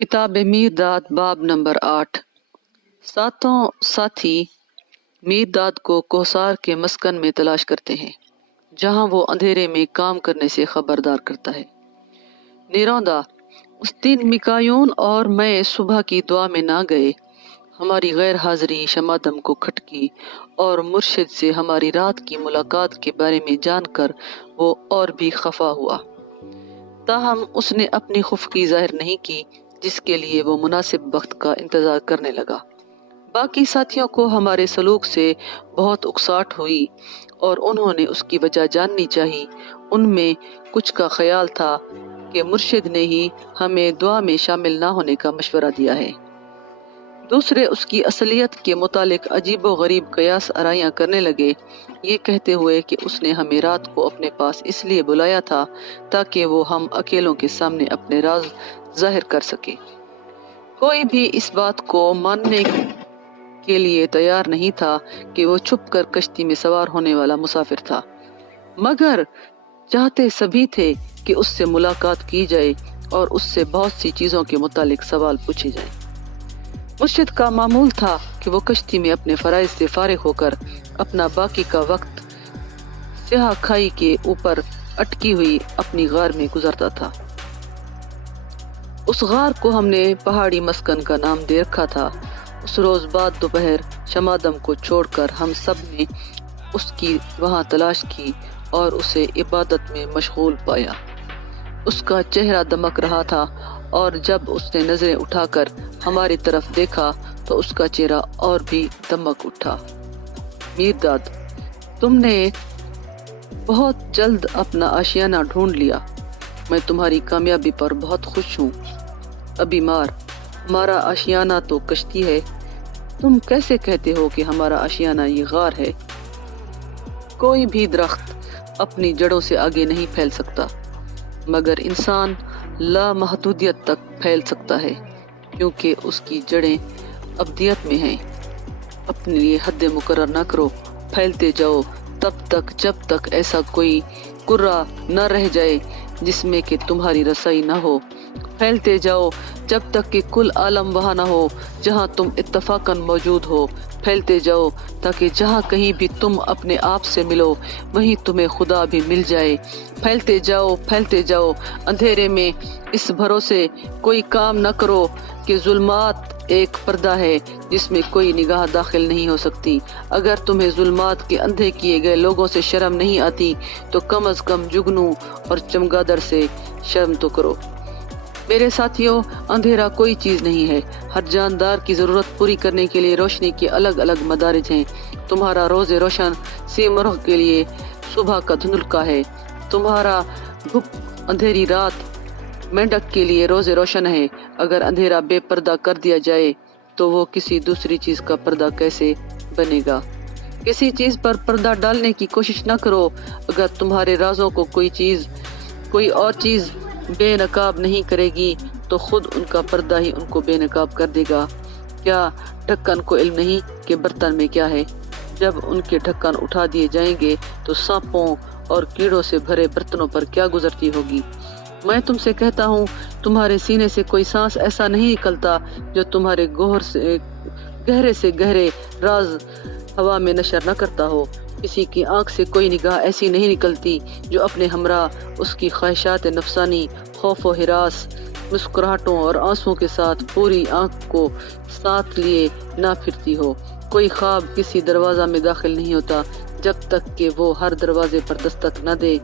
کتاب میر داد باب نمبر 8۔ ساتوں ساتھی میر داد کو کوثار کے مسکن میں تلاش کرتے ہیں جہاں وہ اندھیرے میں کام کرنے سے خبردار کرتا ہے۔ نیروندہ اس دن میکایون اور میں صبح کی دعا میں نہ گئے۔ ہماری غیر حاضری شمادم کو کھٹکی اور مرشد سے ہماری رات کی ملاقات کے بارے میں جان کر وہ اور بھی خفا ہوا، تاہم اس نے اپنی خفگی ظاہر نہیں کی، جس کے لیے وہ مناسب وقت کا انتظار کرنے لگا۔ باقی ساتھیوں کو ہمارے سلوک سے بہت اکساہٹ ہوئی اور انہوں نے اس کی وجہ جاننی چاہی۔ ان میں کچھ کا خیال تھا کہ مرشد نے ہی ہمیں دعا میں شامل نہ ہونے کا مشورہ دیا ہے۔ دوسرے اس کی اصلیت کے متعلق عجیب و غریب قیاس آرائیاں کرنے لگے، یہ کہتے ہوئے کہ اس نے ہمیں رات کو اپنے پاس اس لیے بلایا تھا تاکہ وہ ہم اکیلوں کے سامنے اپنے راز ظاہر کر سکے۔ کوئی بھی اس بات کو ماننے کے لیے تیار نہیں تھا کہ وہ چھپ کر کشتی میں سوار ہونے والا مسافر تھا، مگر چاہتے سبھی تھے کہ اس سے ملاقات کی جائے اور اس سے بہت سی چیزوں کے متعلق سوال پوچھے جائیں۔ مرشد کا معمول تھا کہ وہ کشتی میں اپنے فرائض سے فارغ ہو کر اپنا باقی کا وقت سیاہ کھائی کے اوپر اٹکی ہوئی اپنی غار میں گزرتا تھا۔ اس غار کو ہم نے پہاڑی مسکن کا نام دے رکھا تھا۔ اس روز بعد دوپہر شمادم کو چھوڑ کر ہم سب نے اس کی وہاں تلاش کی اور اسے عبادت میں مشغول پایا۔ اس کا چہرہ دمک رہا تھا اور جب اس نے نظریں اٹھا کر ہماری طرف دیکھا تو اس کا چہرہ اور بھی دمک اٹھا۔ میر داد، تم نے بہت جلد اپنا آشیانہ ڈھونڈ لیا۔ میں تمہاری کامیابی پر بہت خوش ہوں۔ ابھی مار، ہمارا آشیانہ تو کشتی ہے، تم کیسے کہتے ہو کہ ہمارا آشیانہ یہ غار ہے؟ کوئی بھی درخت اپنی جڑوں سے آگے نہیں پھیل سکتا، مگر انسان لامحدودیت تک پھیل سکتا ہے، کیونکہ اس کی جڑیں ابدیت میں ہیں۔ اپنے لیے حد مقرر نہ کرو، پھیلتے جاؤ تب تک جب تک ایسا کوئی کرہ نہ رہ جائے جس میں کہ تمہاری رسائی نہ ہو۔ پھیلتے جاؤ جب تک کہ کل عالم وہاں نہ ہو جہاں تم اتفاقاً موجود ہو۔ پھیلتے جاؤ تاکہ جہاں کہیں بھی تم اپنے آپ سے ملو وہیں تمہیں خدا بھی مل جائے۔ پھیلتے جاؤ اندھیرے میں اس بھروسے کوئی کام نہ کرو کہ ظلمات ایک پردہ ہے جس میں کوئی نگاہ داخل نہیں ہو سکتی۔ اگر تمہیں ظلمات کے اندھے کیے گئے لوگوں سے شرم نہیں آتی تو کم از کم جگنوں اور چمگادڑ سے شرم تو کرو۔ میرے ساتھیوں، اندھیرا کوئی چیز نہیں ہے۔ ہر جاندار کی ضرورت پوری کرنے کے لیے روشنی کے الگ الگ مدارج ہیں۔ تمہارا روز روشن سیمرغ کے لیے صبح کا دھندلکا ہے۔ تمہارا گھپ اندھیری رات مینڈک کے لیے روز روشن ہے۔ اگر اندھیرا بے پردہ کر دیا جائے تو وہ کسی دوسری چیز کا پردہ کیسے بنے گا؟ کسی چیز پر پردہ ڈالنے کی کوشش نہ کرو۔ اگر تمہارے رازوں کو کوئی اور چیز بے نقاب نہیں کرے گی تو خود ان کا پردہ ہی ان کو بے نقاب کر دے گا۔ کیا ڈھکن کو علم نہیں کہ برتن میں کیا ہے؟ جب ان کے ڈھکن اٹھا دیے جائیں گے تو سانپوں اور کیڑوں سے بھرے برتنوں پر کیا گزرتی ہوگی؟ میں تم سے کہتا ہوں، تمہارے سینے سے کوئی سانس ایسا نہیں نکلتا جو تمہارے گہرے سے گہرے راز ہوا میں نشر نہ کرتا ہو۔ کسی کی آنکھ سے کوئی نگاہ ایسی نہیں نکلتی جو اپنے ہمراہ اس کی خواہشات نفسانی، خوف و ہراس، مسکراہٹوں اور آنسوؤں کے ساتھ پوری آنکھ کو ساتھ لیے نہ پھرتی ہو۔ کوئی خواب کسی دروازہ میں داخل نہیں ہوتا جب تک کہ وہ ہر دروازے پر دستک نہ دے۔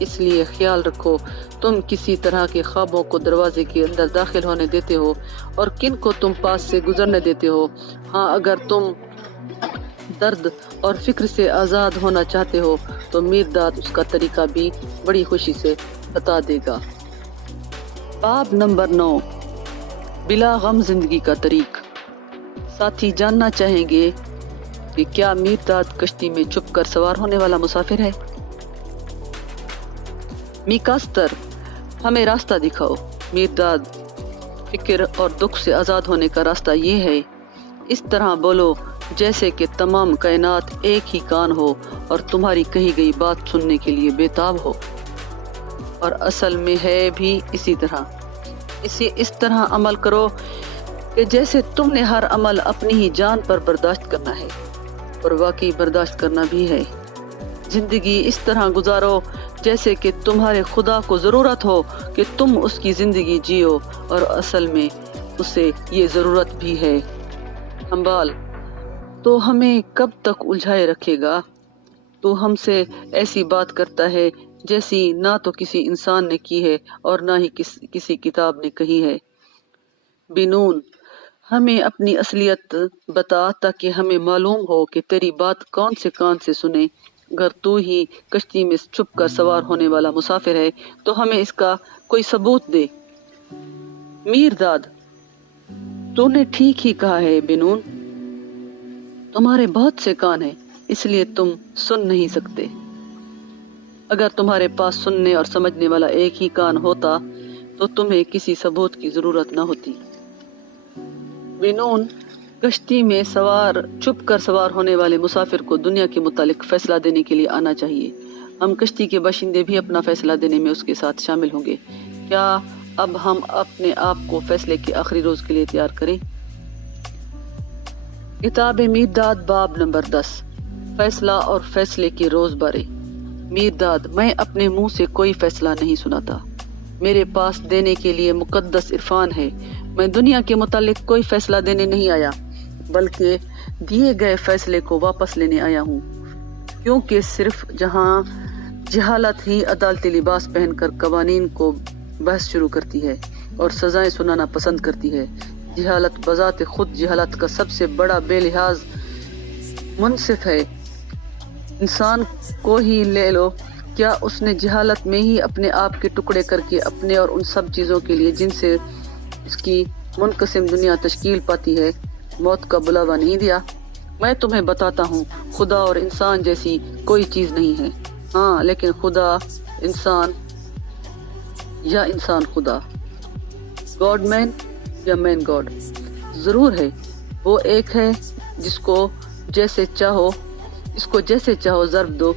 اس لیے خیال رکھو تم کسی طرح کے خوابوں کو دروازے کے اندر داخل ہونے دیتے ہو اور کن کو تم پاس سے گزرنے دیتے ہو۔ ہاں، اگر تم درد اور فکر سے آزاد ہونا چاہتے ہو تو میر داد اس کا طریقہ بھی بڑی خوشی سے بتا دے گا۔ باب نمبر 9، بلا غم زندگی کا طریق۔ ساتھی جاننا چاہیں گے کہ کیا میر داد کشتی میں چھپ کر سوار ہونے والا مسافر ہے؟ میکاستر، ہمیں راستہ دکھاؤ۔ میر داد، فکر اور دکھ سے آزاد ہونے کا راستہ یہ ہے، اس طرح بولو جیسے کہ تمام کائنات ایک ہی کان ہو اور تمہاری کہی گئی بات سننے کے لیے بے تاب ہو، اور اصل میں ہے بھی اسی طرح۔ اس طرح عمل کرو کہ جیسے تم نے ہر عمل اپنی ہی جان پر برداشت کرنا ہے، اور واقعی برداشت کرنا بھی ہے۔ زندگی اس طرح گزارو جیسے کہ تمہارے خدا کو ضرورت ہو کہ تم اس کی زندگی جیو، اور اصل میں اسے یہ ضرورت بھی ہے۔ ہمبال، تو ہمیں کب تک الجھائے رکھے گا؟ تو ہم سے ایسی بات کرتا ہے جیسی نہ تو کسی انسان نے کی ہے اور نہ ہی کسی کتاب نے کہی ہے۔ بنون، ہمیں اپنی اصلیت بتا تاکہ ہمیں معلوم ہو کہ تیری بات کون سے کان سے سنے۔ اگر تو ہی کشتی میں چھپ کر سوار ہونے والا مسافر ہے تو ہمیں اس کا کوئی ثبوت دے۔ میرداد، تو نے ٹھیک ہی کہا ہے بنون، تمہارے بہت سے کان ہیں اس لیے تم سن نہیں سکتے۔ اگر تمہارے پاس سننے اور سمجھنے والا ایک ہی کان ہوتا تو تمہیں کسی ثبوت کی ضرورت نہ ہوتی۔ بنون، کشتی میں چھپ کر سوار ہونے والے مسافر کو دنیا کے متعلق فیصلہ دینے کے لیے آنا چاہیے۔ ہم کشتی کے باشندے بھی اپنا فیصلہ دینے میں اس کے ساتھ شامل ہوں گے۔ کیا اب ہم اپنے آپ کو فیصلے کے آخری روز کے لیے تیار کریں؟ کتاب میرداد، باب نمبر 10، فیصلہ اور فیصلے کے روز بارے۔ میرداد، میں اپنے منہ سے کوئی فیصلہ نہیں سناتا، میرے پاس دینے کے لیے مقدس عرفان ہے۔ میں دنیا کے متعلق کوئی فیصلہ دینے نہیں آیا بلکہ دیے گئے فیصلے کو واپس لینے آیا ہوں، کیونکہ صرف جہاں جہالت ہی عدالتی لباس پہن کر قوانین کو بحث شروع کرتی ہے اور سزائیں سنانا پسند کرتی ہے۔ جہالت بذات خود جہالت کا سب سے بڑا بے لحاظ منصف ہے۔ انسان کو ہی لے لو، کیا اس نے جہالت میں ہی اپنے آپ کے ٹکڑے کر کے اپنے اور ان سب چیزوں کے لیے جن سے اس کی منقسم دنیا تشکیل پاتی ہے موت کا بلاوا نہیں دیا؟ میں تمہیں بتاتا ہوں، خدا اور انسان جیسی کوئی چیز نہیں ہے۔ ہاں، لیکن خدا انسان یا انسان خدا، گاڈ مین یا مین گاڈ، ضرور ہے۔ وہ ایک ہے جس کو جیسے چاہو ضرب دو،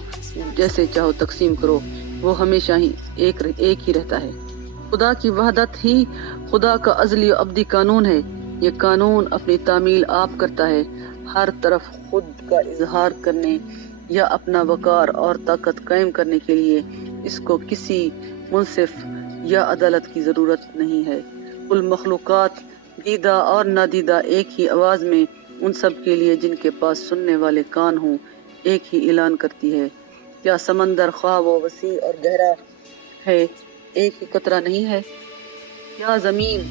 جیسے چاہو تقسیم کرو، وہ ہمیشہ ہی ایک ہی رہتا ہے۔ خدا کی وحدت ہی خدا کا ازلی و ابدی قانون ہے۔ یہ قانون اپنی تعمیل آپ کرتا ہے، ہر طرف خود کا اظہار کرنے یا اپنا وقار اور طاقت قائم کرنے کے لیے اس کو کسی منصف یا عدالت کی ضرورت نہیں ہے۔ کل مخلوقات دیدہ اور نادیدہ ایک ہی آواز میں ان سب کے لیے جن کے پاس سننے والے کان ہوں ایک ہی اعلان کرتی ہے۔ کیا سمندر خواہ وہ وسیع اور گہرا ہے ایک ہی قطرہ نہیں ہے؟ کیا زمین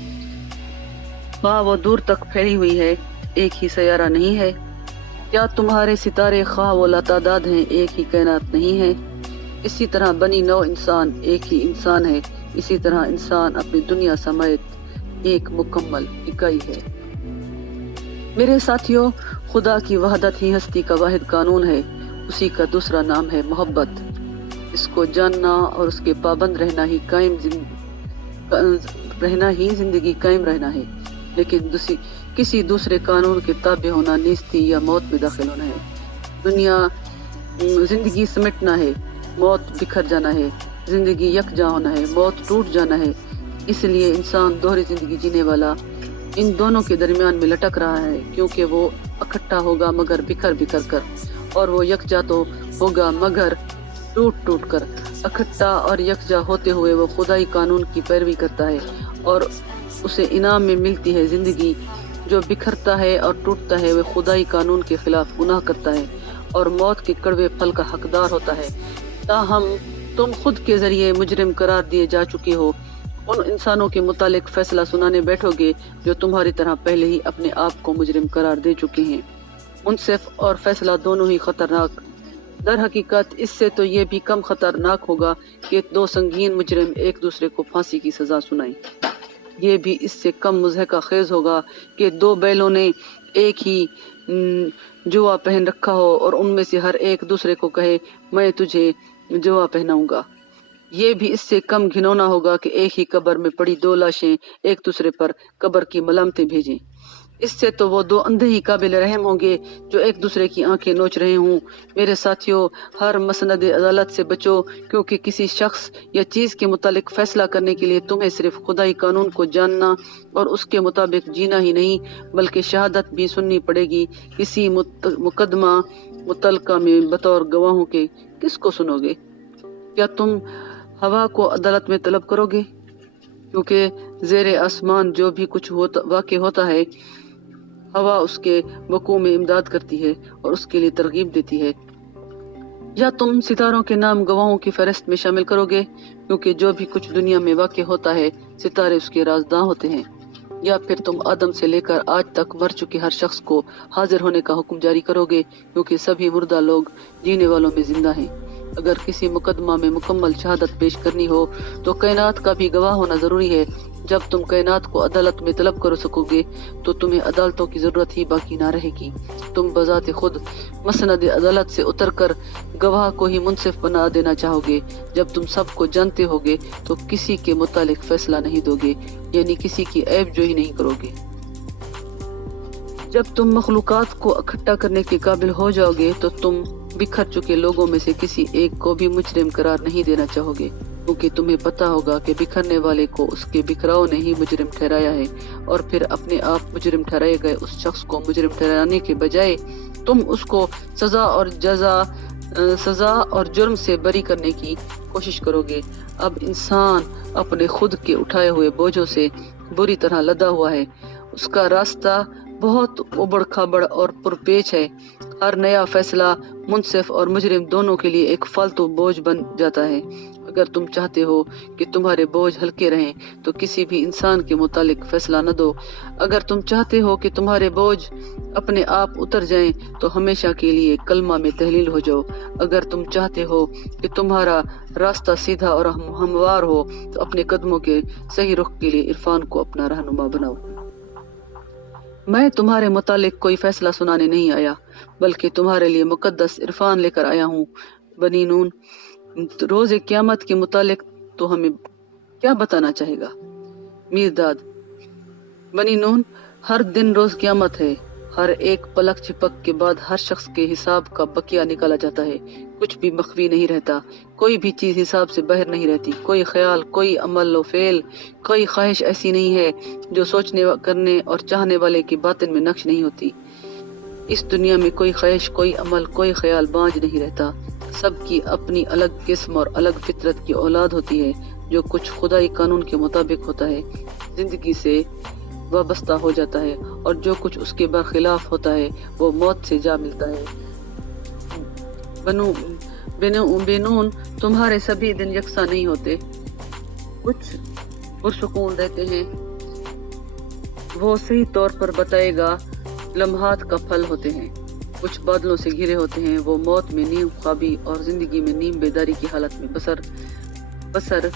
خواہ وہ دور تک پھیلی ہوئی ہے ایک ہی سیارہ نہیں ہے؟ کیا تمہارے ستارے خواہ وہ لاتعداد ہیں ایک ہی کائنات نہیں ہے؟ اسی طرح بنی نوع انسان ایک ہی انسان ہے، اسی طرح انسان اپنی دنیا سمیت ایک مکمل اکائی ہے۔ میرے ساتھیوں، خدا کی وحدت ہی ہستی کا واحد قانون ہے۔ اسی کا دوسرا نام ہے محبت۔ اس کو جاننا اور اس کے پابند رہنا ہی زندگی قائم رہنا ہے، لیکن کسی دوسرے قانون کے تابع ہونا نیستی یا موت میں داخل ہونا ہے۔ زندگی سمٹنا ہے، موت بکھر جانا ہے۔ زندگی یکجا ہونا ہے، موت ٹوٹ جانا ہے۔ اس لیے انسان دوہری زندگی جینے والا ان دونوں کے درمیان میں لٹک رہا ہے، کیونکہ وہ اکٹھا ہوگا مگر بکھر کر، اور وہ یکجا تو ہوگا مگر ٹوٹ کر۔ اکٹھا اور یکجا ہوتے ہوئے وہ خدائی قانون کی پیروی کرتا ہے اور اسے انعام میں ملتی ہے زندگی۔ جو بکھرتا ہے اور ٹوٹتا ہے وہ خدائی قانون کے خلاف گناہ کرتا ہے اور موت کے کڑوے پھل کا حقدار ہوتا ہے۔ تاہم تم خود کے ذریعے مجرم قرار دیے جا چکے ہو، ان انسانوں کے متعلق فیصلہ سنانے بیٹھو گے جو تمہاری طرح پہلے ہی اپنے آپ کو مجرم قرار دے چکے ہیں۔ منصف اور فیصلہ دونوں ہی خطرناک۔ در حقیقت اس سے تو یہ بھی کم خطرناک ہوگا کہ دو سنگین مجرم ایک دوسرے کو پھانسی کی سزا سنائیں۔ یہ بھی اس سے کم مضحکہ خیز ہوگا کہ دو بیلوں نے ایک ہی جوا پہن رکھا ہو اور ان میں سے ہر ایک دوسرے کو کہے میں تجھے جوا پہناؤں گا۔ یہ بھی اس سے کم گھنونا ہوگا کہ ایک ہی قبر میں پڑی دو لاشیں ایک دوسرے پر قبر کی ملامتیں بھیجیں۔ اس سے تو وہ دو اندھے ہی قابل رحم ہوں گے جو ایک دوسرے کی آنکھیں نوچ رہے ہوں۔ میرے ساتھیوں، ہر مسند عدالت سے بچو، کیونکہ کسی شخص یا چیز کے متعلق فیصلہ کرنے کے لیے تمہیں صرف خدائی قانون کو جاننا اور اس کے مطابق جینا ہی نہیں بلکہ شہادت بھی سننی پڑے گی۔ کسی مقدمہ متعلقہ میں بطور گواہوں کے کس کو سنو گے؟ کیا تم ہوا کو عدالت میں طلب کرو گے؟ کیونکہ زیر آسمان جو بھی کچھ واقع ہوتا ہے، ہوا اس کے وقوع میں امداد کرتی ہے اور اس کے لیے ترغیب دیتی ہے۔ یا تم ستاروں کے نام گواہوں کی فہرست میں شامل کرو گے، کیونکہ جو بھی کچھ دنیا میں واقع ہوتا ہے ستارے اس کے رازداں ہوتے ہیں۔ یا پھر تم آدم سے لے کر آج تک مر چکے ہر شخص کو حاضر ہونے کا حکم جاری کرو گے، کیونکہ سبھی مردہ لوگ جینے والوں میں زندہ ہیں۔ اگر کسی مقدمہ میں مکمل شہادت پیش کرنی ہو تو کائنات کا بھی گواہ ہونا ضروری ہے۔ جب تم کائنات کو عدالت میں طلب کر سکو گے تو تمہیں عدالتوں کی ضرورت ہی باقی نہ رہے گی۔ تم بذات خود مسند عدالت سے اتر کر گواہ کو ہی منصف بنا دینا چاہو گے۔ جب تم سب کو جانتے ہوگے تو کسی کے متعلق فیصلہ نہیں دو گے، یعنی کسی کی عیب جوئی نہیں کرو گے۔ جب تم مخلوقات کو اکٹھا کرنے کے قابل ہو جاؤ گے تو تم بکھر چکے لوگوں میں سے کسی ایک کو بھی مجرم قرار نہیں دینا چاہو گے، کیونکہ تمہیں پتا ہوگا کہ بکھرنے والے کو اس کے بکھراؤ نے ہی مجرم ٹھہرایا ہے، اور پھر اپنے آپ مجرم ٹھہرائے گئے اس شخص کو مجرم ٹھہرانے کے بجائے تم اس کو سزا اور جرم سے بری کرنے کی کوشش کرو گے۔ اب انسان اپنے خود کے اٹھائے ہوئے بوجھوں سے بری طرح لدا ہوا ہے۔ اس کا راستہ بہت ابڑ کھبڑ اور پرپیچ ہے۔ ہر نیا فیصلہ منصف اور مجرم دونوں کے لیے ایک فالتو بوجھ بن جاتا ہے۔ اگر تم چاہتے ہو کہ تمہارے بوجھ ہلکے رہیں تو کسی بھی انسان کے متعلق فیصلہ نہ دو۔ اگر تم چاہتے ہو کہ تمہارے بوجھ اپنے آپ اتر جائیں تو ہمیشہ کے لیے کلمہ میں تحلیل ہو جاؤ۔ اگر تم چاہتے ہو کہ تمہارا راستہ سیدھا اور ہموار ہو تو اپنے قدموں کے صحیح رخ کے لیے عرفان کو اپنا رہنما بناؤ۔ میں تمہارے متعلق کوئی فیصلہ سنانے نہیں آیا، بلکہ تمہارے لیے مقدس عرفان لے کر آیا ہوں۔ بنی نون، روز قیامت کے متعلق تو ہمیں کیا بتانا چاہے گا؟ میرداد، بنی نون، ہر دن روز قیامت ہے۔ ہر ایک پلک جھپک کے بعد ہر شخص کے حساب کا بقیہ نکالا جاتا ہے۔ کچھ بھی مخفی نہیں رہتا، کوئی بھی چیز حساب سے باہر نہیں رہتی۔ کوئی خیال، کوئی عمل و فعل، کوئی خواہش ایسی نہیں ہے جو سوچنے کرنے اور چاہنے والے کی باطن میں نقش نہیں ہوتی۔ اس دنیا میں کوئی خواہش، کوئی عمل، کوئی خیال بانج نہیں رہتا۔ سب کی اپنی الگ قسم اور الگ فطرت کی اولاد ہوتی ہے۔ جو کچھ خدائی قانون کے مطابق ہوتا ہے زندگی سے وابستہ ہو جاتا ہے، اور جو کچھ اس کے برخلاف ہوتا ہے وہ موت سے جا ملتا ہے۔ بنون، تمہارے سبھی دن یکساں نہیں ہوتے۔ کچھ پرسکون رہتے ہیں، وہ صحیح طور پر بتائے گا لمحات کا پھل ہوتے ہیں۔ کچھ بادلوں سے گھرے ہوتے ہیں، وہ موت میں نیم خوابی اور زندگی میں نیم بیداری کی حالت میں بسر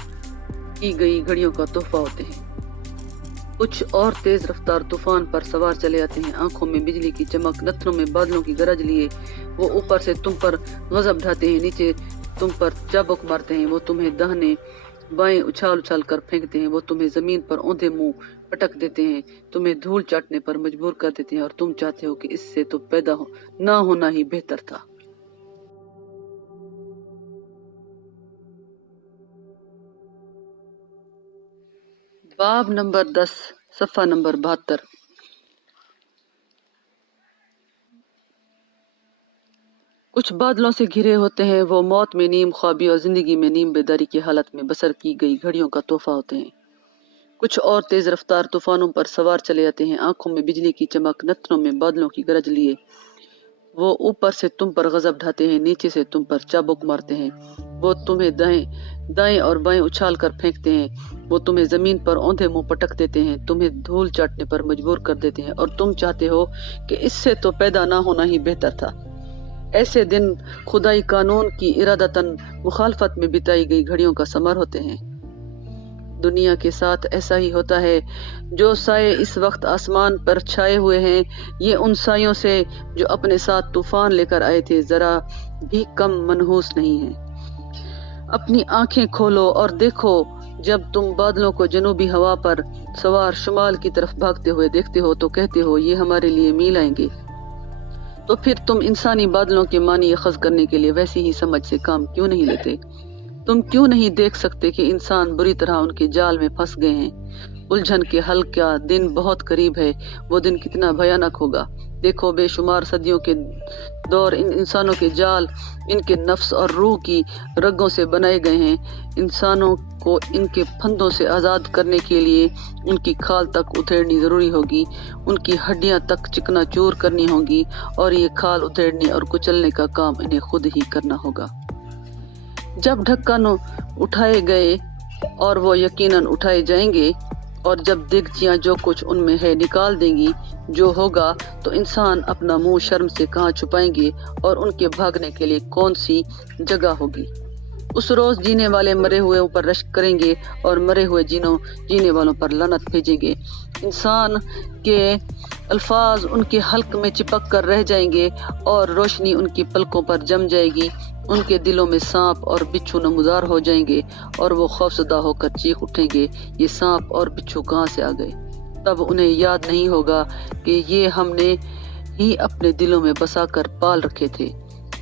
کی گئی گھڑیوں کا تحفہ ہوتے ہیں۔ کچھ اور تیز رفتار طوفان پر سوار چلے آتے ہیں، آنکھوں میں بجلی کی چمک، نتھنوں میں بادلوں کی گرج لیے۔ وہ اوپر سے تم پر غضب ڈھاتے ہیں، نیچے تم پر چابک مارتے ہیں۔ وہ تمہیں داہنے بائیں اچھال کر پھینکتے ہیں، وہ تمہیں زمین پر اوندھے منہ پٹک دیتے ہیں، تمہیں دھول چاٹنے پر مجبور کر دیتے ہیں، اور تم چاہتے ہو کہ اس سے تو پیدا نہ ہونا ہی بہتر تھا۔ باب نمبر 10، صفحہ نمبر 72۔ کچھ بادلوں سے گھرے ہوتے ہیں، وہ موت میں نیم خوابی اور زندگی میں نیم بیداری کی حالت میں بسر کی گئی گھڑیوں کا تحفہ ہوتے ہیں۔ کچھ اور تیز رفتار طوفانوں پر سوار چلے آتے ہیں، آنکھوں میں بجلی کی چمک، نتھنوں میں بادلوں کی گرج لیے۔ وہ اوپر سے تم پر غضب ڈھاتے ہیں، نیچے سے تم پر چابک مارتے ہیں۔ وہ تمہیں دائیں اور بائیں اچھال کر پھینکتے ہیں، وہ تمہیں زمین پر اوندھے منہ پٹک دیتے ہیں، تمہیں دھول چاٹنے پر مجبور کر دیتے ہیں، اور تم چاہتے ہو کہ اس سے تو پیدا نہ ہونا ہی بہتر تھا۔ ایسے دن خدائی قانون کی ارادتاً مخالفت میں بتائی گئی گھڑیوں کا ثمر ہوتے ہیں۔ دنیا کے ساتھ ایسا ہی ہوتا ہے۔ جو سائے اس وقت آسمان پر چھائے ہوئے ہیں، یہ ان سایوں سے جو اپنے ساتھ طوفان لے کر آئے تھے ذرا بھی کم منحوس نہیں ہیں۔ اپنی آنکھیں کھولو اور دیکھو، جب تم بادلوں کو جنوبی ہوا پر سوار شمال کی طرف بھاگتے ہوئے دیکھتے ہو تو کہتے ہو یہ ہمارے لیے میل آئیں گے، تو پھر تم انسانی بادلوں کے معنی اخذ کرنے کے لیے ویسی ہی سمجھ سے کام کیوں نہیں لیتے؟ تم کیوں نہیں دیکھ سکتے کہ انسان بری طرح ان کے جال میں پھنس گئے ہیں؟ الجھن کے حل کا دن بہت قریب ہے، وہ دن کتنا بھیانک ہوگا۔ دیکھو، بے شمار صدیوں کے دور ان انسانوں کے جال ان کے نفس اور روح کی رگوں سے بنائے گئے ہیں۔ انسانوں کو ان کے پھندوں سے آزاد کرنے کے لیے ان کی کھال تک ادھیڑنی ضروری ہوگی، ان کی ہڈیاں تک چکنا چور کرنی ہوگی، اور یہ کھال ادھیڑنے اور کچلنے کا کام انہیں خود ہی کرنا ہوگا۔ جب ڈھکن اٹھائے گئے، اور وہ یقیناً اٹھائے جائیں گے، اور جب دیگچیاں جو کچھ ان میں ہے نکال دیں گی، جو ہوگا تو انسان اپنا منہ شرم سے کہاں چھپائیں گے، اور ان کے بھاگنے کے لیے کون سی جگہ ہوگی؟ اس روز جینے والے مرے ہوئے پر رشک کریں گے، اور مرے ہوئے جینے والوں پر لعنت بھیجیں گے۔ انسان کے الفاظ ان کے حلق میں چپک کر رہ جائیں گے، اور روشنی ان کی پلکوں پر جم جائے گی۔ ان کے دلوں میں سانپ اور بچھو نمودار ہو جائیں گے، اور وہ خوفزدہ ہو کر چیخ اٹھیں گے، یہ سانپ اور بچھو کہاں سے آ گئے؟ تب انہیں یاد نہیں ہوگا کہ یہ ہم نے ہی اپنے دلوں میں بسا کر پال رکھے تھے۔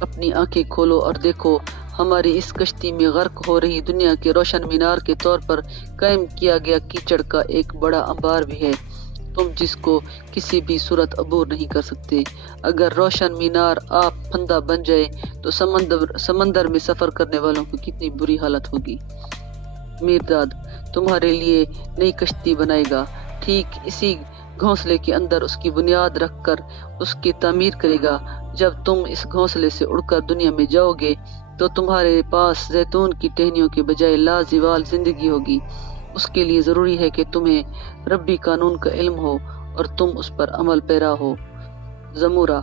اپنی آنکھیں کھولو اور دیکھو، ہماری اس کشتی میں غرق ہو رہی دنیا کے روشن مینار کے طور پر قائم کیا گیا کیچڑ کا ایک بڑا انبار بھی ہے، تم جس کو کسی بھی صورت عبور نہیں کر سکتے۔ اگر روشن مینار آپ پھندا بن جائے تو سمندر میں سفر کرنے والوں کو کتنی بری حالت ہوگی۔ میرداد تمہارے لیے نئی کشتی بنائے گا، ٹھیک اسی گھونسلے کے اندر اس کی بنیاد رکھ کر اس کی تعمیر کرے گا۔ جب تم اس گھونسلے سے اڑ کر دنیا میں جاؤ گے تو تمہارے پاس زیتون کی ٹہنیوں کے بجائے لازوال زندگی ہوگی۔ اس کے لیے ضروری ہے کہ تمہیں ربی قانون کا علم ہو اور تم اس پر عمل پیرا ہو۔ زمورہ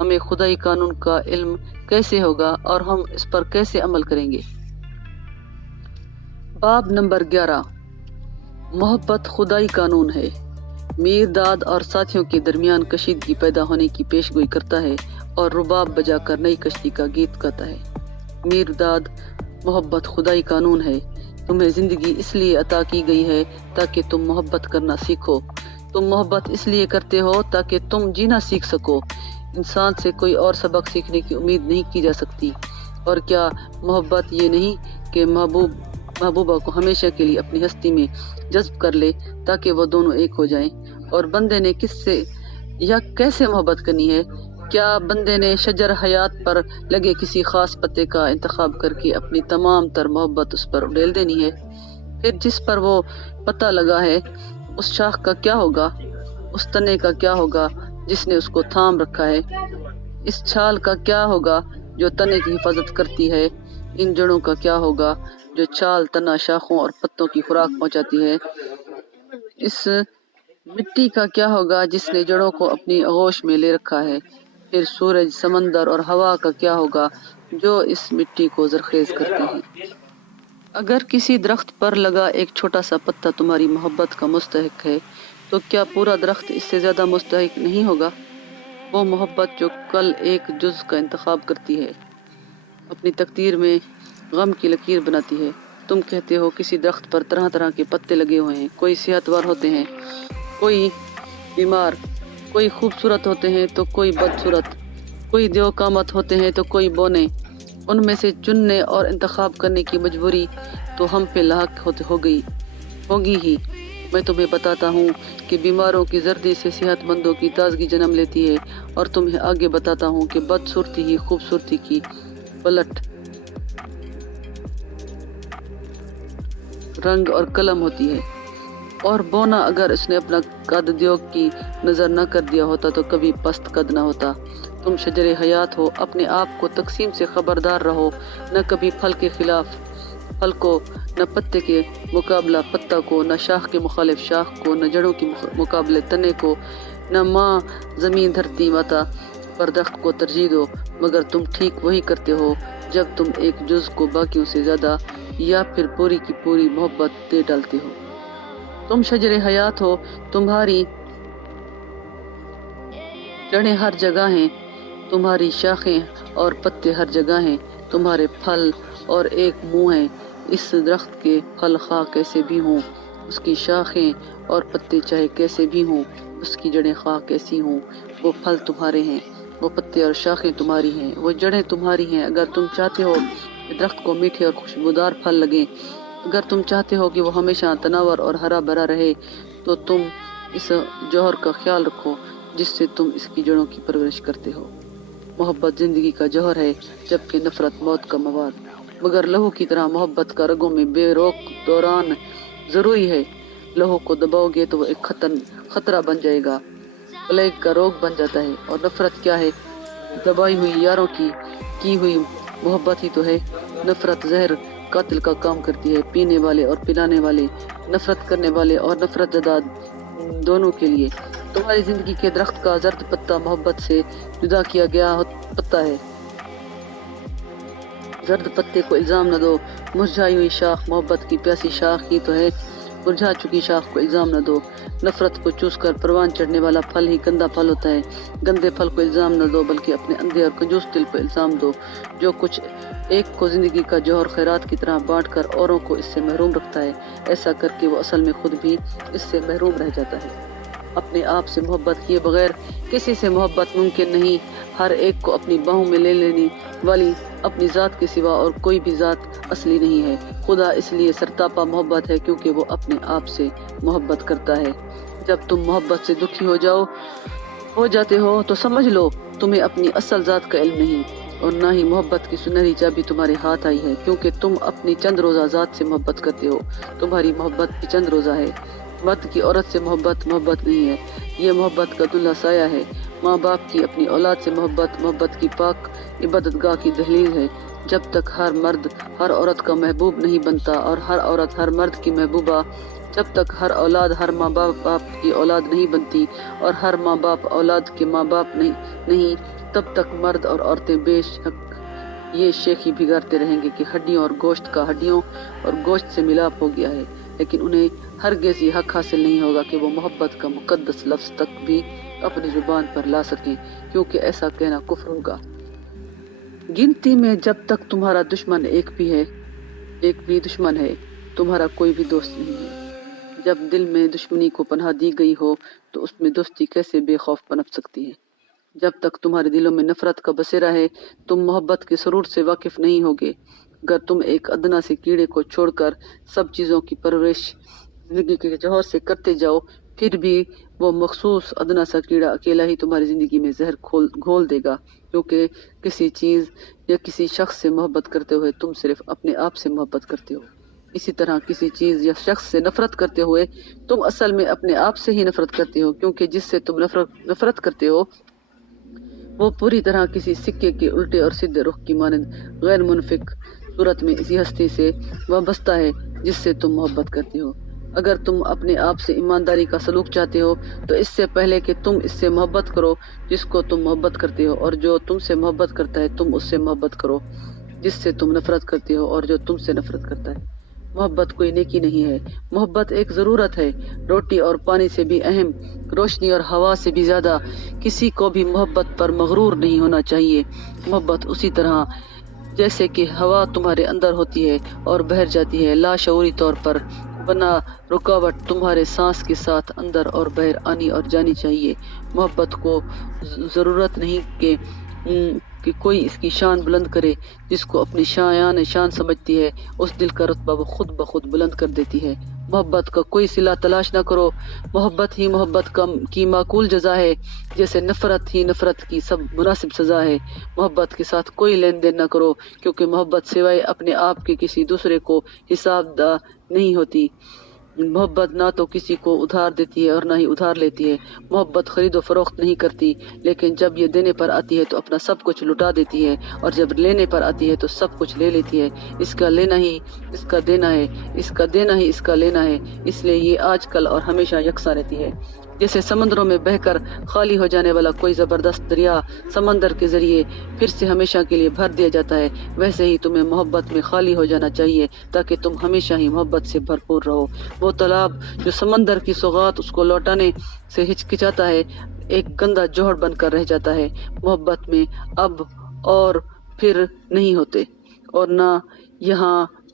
ہمیں خدائی قانون کا علم کیسے ہوگا اور ہم اس پر کیسے عمل کریں گے؟ باب نمبر 11 محبت خدائی قانون ہے۔ میرداد اور ساتھیوں کے درمیان کشیدگی پیدا ہونے کی پیشگوئی کرتا ہے اور رباب بجا کر نئی کشتی کا گیت گاتا ہے۔ میرداد محبت خدائی قانون ہے۔ تمہیں زندگی اس لیے عطا کی گئی ہے تاکہ تم محبت کرنا سیکھو۔ تم محبت اس لیے کرتے ہو تاکہ تم جینا سیکھ سکو۔ انسان سے کوئی اور سبق سیکھنے کی امید نہیں کی جا سکتی۔ اور کیا محبت یہ نہیں کہ محبوبہ کو ہمیشہ کے لیے اپنی ہستی میں جذب کر لے تاکہ وہ دونوں ایک ہو جائیں؟ اور بندے نے کس سے یا کیسے محبت کرنی ہے؟ کیا بندے نے شجر حیات پر لگے کسی خاص پتے کا انتخاب کر کے اپنی تمام تر محبت اس پر اڈیل دینی ہے؟ پھر جس پر وہ پتہ لگا ہے اس شاخ کا کیا ہوگا؟ اس تنے کا کیا ہوگا جس نے اس کو تھام رکھا ہے؟ اس چھال کا کیا ہوگا جو تنے کی حفاظت کرتی ہے؟ ان جڑوں کا کیا ہوگا جو چھال، تنا، شاخوں اور پتوں کی خوراک پہنچاتی ہے؟ اس مٹی کا کیا ہوگا جس نے جڑوں کو اپنی آغوش میں لے رکھا ہے؟ پھر سورج، سمندر اور ہوا کا کیا ہوگا جو اس مٹی کو زرخیز کرتے ہیں؟ اگر کسی درخت پر لگا ایک چھوٹا سا پتا تمہاری محبت کا مستحق ہے تو کیا پورا درخت اس سے زیادہ مستحق نہیں ہوگا؟ وہ محبت جو کل ایک جز کا انتخاب کرتی ہے، اپنی تقدیر میں غم کی لکیر بناتی ہے۔ تم کہتے ہو کسی درخت پر طرح طرح کے پتے لگے ہوئے ہیں، کوئی صحتور ہوتے ہیں، کوئی بیمار، کوئی خوبصورت ہوتے ہیں تو کوئی بدصورت، کوئی دیو قامت ہوتے ہیں تو کوئی بونے۔ ان میں سے چننے اور انتخاب کرنے کی مجبوری تو ہم پہ لاحق ہوگی ہی۔ میں تمہیں بتاتا ہوں کہ بیماروں کی زردی سے صحت مندوں کی تازگی جنم لیتی ہے، اور تمہیں آگے بتاتا ہوں کہ بدصورتی ہی خوبصورتی کی پلٹ رنگ اور قلم ہوتی ہے۔ اور بونا اگر اس نے اپنا قد دیوگ کی نظر نہ کر دیا ہوتا تو کبھی پست قد نہ ہوتا۔ تم شجر حیات ہو، اپنے آپ کو تقسیم سے خبردار رہو، نہ کبھی پھل کے خلاف پھل کو، نہ پتے کے مقابلہ پتا کو، نہ شاخ کے مخالف شاخ کو، نہ جڑوں کے مقابلے تنے کو، نہ ماں زمین دھرتی ماتا پر درخت کو ترجیح دو، مگر تم ٹھیک وہی کرتے ہو جب تم ایک جز کو باقیوں سے زیادہ یا پھر پوری کی پوری محبت دے ڈالتے ہو۔ تم شجر حیات ہو، تمہاری جڑیں ہر جگہ ہیں، تمہاری شاخیں اور پتے ہر جگہ ہیں، تمہارے پھل اور ایک منہ ہیں، اس درخت کے پھل خواہ کیسے بھی ہوں، اس کی شاخیں اور پتے چاہے کیسے بھی ہوں، اس کی جڑیں خواہ کیسی ہوں، وہ پھل تمہارے ہیں، وہ پتے اور شاخیں تمہاری ہیں، وہ جڑیں تمہاری ہیں۔ اگر تم چاہتے ہو کہ درخت کو میٹھے اور خوشبودار پھل لگیں، اگر تم چاہتے ہو کہ وہ ہمیشہ تناور اور ہرا بھرا رہے، تو تم اس جوہر کا خیال رکھو جس سے تم اس کی جڑوں کی پرورش کرتے ہو۔ محبت زندگی کا جوہر ہے، جبکہ نفرت موت کا مواد۔ مگر لہو کی طرح محبت کا رگوں میں بے روک دوران ضروری ہے۔ لہو کو دباؤ گے تو وہ ایک خطرہ بن جائے گا، پلیگ کا روگ بن جاتا ہے۔ اور نفرت کیا ہے؟ دبائی ہوئی یاروں کی ہوئی محبت ہی تو ہے۔ نفرت زہر قاتل کا کام کرتی ہے، پینے والے اور پلانے والے، نفرت کرنے والے اور نفرت زدہ دونوں کے لیے۔ تمہاری زندگی کے درخت کا زرد پتا محبت سے جدا کیا گیا پتا ہے۔ زرد پتے کو الزام نہ دو۔ مرجھائی ہوئی شاخ محبت کی پیاسی شاخ ہی تو ہے، مرجھا چکی شاخ کو الزام نہ دو۔ نفرت کو چوس کر پروان چڑھنے والا پھل ہی گندا پھل ہوتا ہے۔ گندے پھل کو الزام نہ دو، بلکہ اپنے اندھے اور کنجوس دل کو الزام دو، جو کچھ ایک کو زندگی کا جوہر خیرات کی طرح بانٹ کر اوروں کو اس سے محروم رکھتا ہے۔ ایسا کر کے وہ اصل میں خود بھی اس سے محروم رہ جاتا ہے۔ اپنے آپ سے محبت کیے بغیر کسی سے محبت ممکن نہیں۔ ہر ایک کو اپنی باہوں میں لے لینے والی اپنی ذات کے سوا اور کوئی بھی ذات اصلی نہیں ہے۔ خدا اس لیے سرتاپا محبت ہے کیونکہ وہ اپنے آپ سے محبت کرتا ہے۔ جب تم محبت سے دکھی ہو جاتے ہو تو سمجھ لو تمہیں اپنی اصل ذات کا علم نہیں، اور نہ ہی محبت کی سنہری چابی تمہارے ہاتھ آئی ہے، کیونکہ تم اپنی چند روزہ ذات سے محبت کرتے ہو۔ تمہاری محبت بھی چند روزہ ہے۔ مرد کی عورت سے محبت نہیں ہے، یہ محبت کا دلہا سایہ ہے۔ ماں باپ کی اپنی اولاد سے محبت کی پاک عبادت گاہ کی دہلیز ہے۔ جب تک ہر مرد ہر عورت کا محبوب نہیں بنتا اور ہر عورت ہر مرد کی محبوبہ، جب تک ہر اولاد ہر ماں باپ کی اولاد نہیں بنتی اور ہر ماں باپ اولاد کے ماں باپ نہیں، تب تک مرد اور عورتیں بے شک یہ شیخی بگاڑتے رہیں گے کہ ہڈیوں اور گوشت سے ملاپ ہو گیا ہے، لیکن انہیں ہرگز یہ حق حاصل نہیں ہوگا کہ وہ محبت کا مقدس لفظ تک بھی اپنی زبان پر لا سکیں، کیونکہ ایسا کہنا کفر ہوگا۔ گنتی میں جب تک تمہارا دشمن ایک بھی دشمن ہے، تمہارا کوئی بھی دوست نہیں ہے۔ جب دل میں دشمنی کو پناہ دی گئی ہو تو اس میں دوستی کیسے بے خوف پنپ سکتی ہے؟ جب تک تمہارے دلوں میں نفرت کا بسیرا ہے، تم محبت کے سرور سے واقف نہیں ہوگے۔ اگر تم ایک ادنا سے کیڑے کو چھوڑ کر سب چیزوں کی پرورش زندگی کے جوہر سے کرتے جاؤ، پھر بھی وہ مخصوص ادنا سا کیڑا اکیلا ہی تمہاری زندگی میں زہر گھول دے گا، کیونکہ کسی چیز یا کسی شخص سے محبت کرتے ہوئے تم صرف اپنے آپ سے محبت کرتے ہو۔ اسی طرح کسی چیز یا شخص سے نفرت کرتے ہوئے تم اصل میں اپنے آپ سے ہی نفرت کرتے ہو، کیونکہ جس سے تم نفرت کرتے ہو وہ پوری طرح کسی سکے کے الٹے اور سیدھے رخ کی مانند غیر منفک صورت میں اسی ہستی سے وابستہ ہے جس سے تم محبت کرتے ہو۔ اگر تم اپنے آپ سے ایمانداری کا سلوک چاہتے ہو تو اس سے پہلے کہ تم اس سے محبت کرو جس کو تم محبت کرتے ہو، اور جو تم سے محبت کرتا ہے تم اس سے محبت کرو جس سے تم نفرت کرتے ہو اور جو تم سے نفرت کرتا ہے۔ محبت کوئی نیکی نہیں ہے، محبت ایک ضرورت ہے۔ روٹی اور پانی سے بھی اہم، روشنی اور ہوا سے بھی زیادہ کسی کو بھی محبت پر مغرور نہیں ہونا چاہیے۔ محبت اسی طرح جیسے کہ ہوا تمہارے اندر ہوتی ہے اور بہر جاتی ہے، لاشعوری طور پر بنا رکاوٹ تمہارے سانس کے ساتھ اندر اور باہر آنی اور جانی چاہیے۔ محبت کو ضرورت نہیں کہ کوئی اس کی شان بلند کرے، جس کو اپنی شان سمجھتی ہے اس دل کا رتبہ وہ خود بخود بلند کر دیتی ہے۔ محبت کا کوئی صلہ تلاش نہ کرو، محبت ہی محبت کی معقول جزا ہے، جیسے نفرت ہی نفرت کی سب مناسب سزا ہے۔ محبت کے ساتھ کوئی لین دین نہ کرو، کیونکہ محبت سوائے اپنے آپ کے کسی دوسرے کو حساب دہ نہیں ہوتی۔ محبت نہ تو کسی کو ادھار دیتی ہے اور نہ ہی ادھار لیتی ہے۔ محبت خرید و فروخت نہیں کرتی، لیکن جب یہ دینے پر آتی ہے تو اپنا سب کچھ لٹا دیتی ہے، اور جب لینے پر آتی ہے تو سب کچھ لے لیتی ہے۔ اس کا لینا ہی اس کا دینا ہے، اس کا دینا ہی اس کا لینا ہے، اس لیے یہ آج کل اور ہمیشہ یکساں رہتی ہے۔ جیسے سمندروں میں بہہ کر خالی ہو جانے والا کوئی زبردست دریا سمندر کے ذریعے پھر سے ہمیشہ کے لیے بھر دیا جاتا ہے، ویسے ہی تمہیں محبت میں خالی ہو جانا چاہیے تاکہ تم ہمیشہ ہی محبت سے بھرپور رہو۔ وہ تالاب جو سمندر کی سوغات اس کو لوٹانے سے ہچکچاتا ہے، ایک گندا جوہر بن کر رہ جاتا ہے۔ محبت میں اب اور پھر نہیں ہوتے، اور نہ یہاں